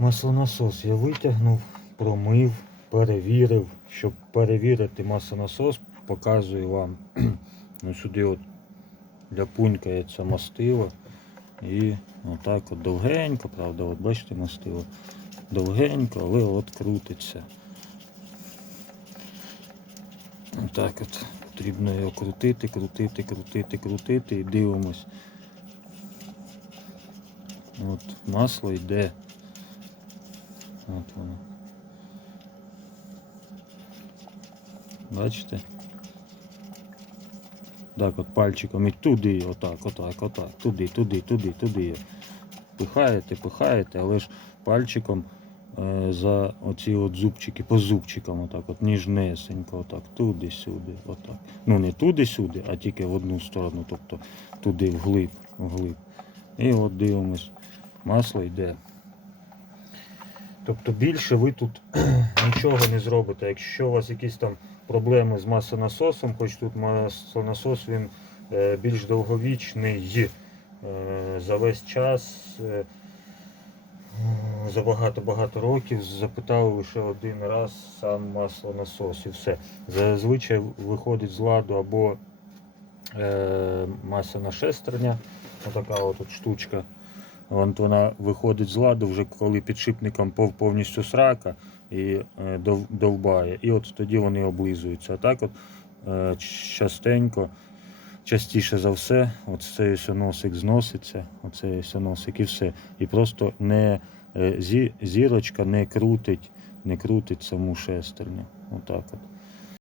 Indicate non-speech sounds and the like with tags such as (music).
Маслонасос я витягнув, промив, перевірив. Щоб перевірити маслонасос, показую вам. (clears throat) Ну, сюди от ляпунькається мастило. І отак от довгенько, правда, от бачите мастило. Довгенько, але от крутиться. Отак от. Потрібно його крутити, крутити, крутити, крутити і дивимось. От масло йде. От воно. Бачите? Так от пальчиком і туди, отак, отак, отак, туди, туди, туди, туди. Пихаєте, пихаєте, але ж пальчиком е, за оці от зубчики, по зубчикам, отак, от ніжнесенько, отак, туди-сюди, отак. Ну не туди-сюди, а тільки в одну сторону, тобто туди вглиб, вглиб. І от дивимось, масло йде. Тобто більше ви тут (clears throat) нічого не зробите. Якщо у вас якісь там проблеми з маслонасосом, хоч тут маслонасос він е, більш довговічний е, за весь час, е, за багато-багато років запитали лише один раз сам маслонасос і все. Зазвичай виходить з ладу або масляна шестерня, отака от, от штучка. От вона виходить з ладу вже коли підшипником повністю срака і е, довбає. І от тоді вони облизуються. А так от е, частенько, частіше за все, от цей ось носик зноситься, оцей носик і все. І просто не е, зірочка не крутить, не крутить саму шестерню. Отак от.